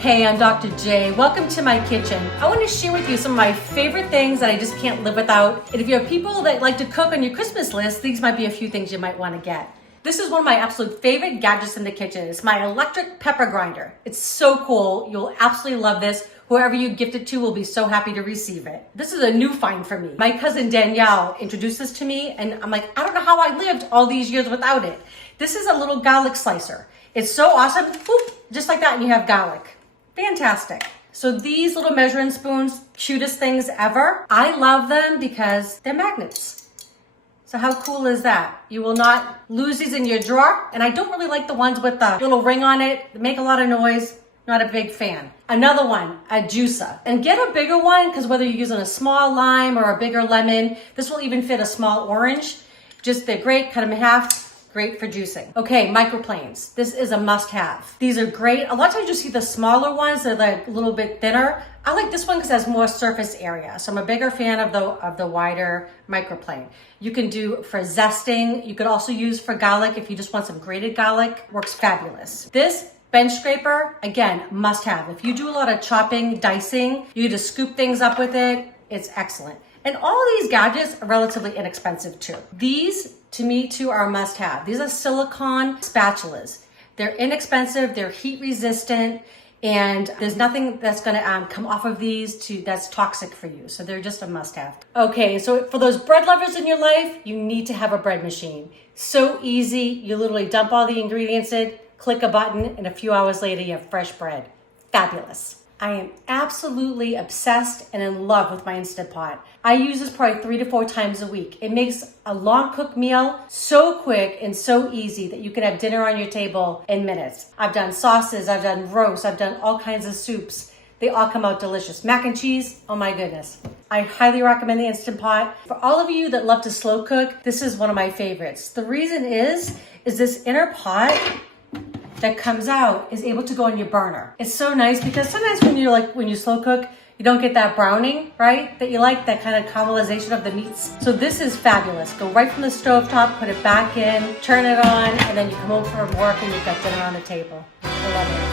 Hey, I'm Dr. J. Welcome to my kitchen. I want to share with you some of my favorite things that I just can't live without. And if you have people that like to cook on your Christmas list, these might be a few things you might want to get. This is one of my absolute favorite gadgets in the kitchen. It's my electric pepper grinder. It's so cool. You'll absolutely love this. Whoever you gift it to will be so happy to receive it. This is a new find for me. My cousin Danielle introduced this to me and I'm like, I don't know how I lived all these years without it. This is a little garlic slicer. It's so awesome. Boop, just like that and you have garlic. Fantastic. So these little measuring spoons, cutest things ever. I love them because they're magnets. So how cool is that? You will not lose these in your drawer. And I don't really like the ones with the little ring on it. They make a lot of noise. Not a big fan. Another one, a juicer. And get a bigger one because whether you're using a small lime or a bigger lemon, this will even fit a small orange. Just they're great, cut them in half. Great for juicing. Okay, microplanes. This is a must-have. These are great. A lot of times you see the smaller ones, they're like a little bit thinner. I like this one because it has more surface area. So I'm a bigger fan of the wider microplane. You can do for zesting. You could also use for garlic if you just want some grated garlic. Works fabulous. This bench scraper, again, must-have. If you do a lot of chopping, dicing, you just scoop things up with it. It's excellent. And all these gadgets are relatively inexpensive too. These, to me too, are a must-have. These are silicone spatulas. They're inexpensive, they're heat resistant, and there's nothing that's gonna come off of these that's toxic for you. So they're just a must-have. Okay, so for those bread lovers in your life, you need to have a bread machine. So easy, you literally dump all the ingredients in, click a button, and a few hours later you have fresh bread. Fabulous. I am absolutely obsessed and in love with my Instant Pot. I use this probably 3 to 4 times a week. It makes a long cooked meal so quick and so easy that you can have dinner on your table in minutes. I've done sauces, I've done roasts, I've done all kinds of soups. They all come out delicious. Mac and cheese, oh my goodness. I highly recommend the Instant Pot. For all of you that love to slow cook, this is one of my favorites. The reason is this inner pot that comes out is able to go on your burner. It's so nice because sometimes when you slow cook, you don't get that browning, right? That you like, that kind of caramelization of the meats. So this is fabulous. Go right from the stovetop, put it back in, turn it on, and then you come home from work and you've got dinner on the table. I love it.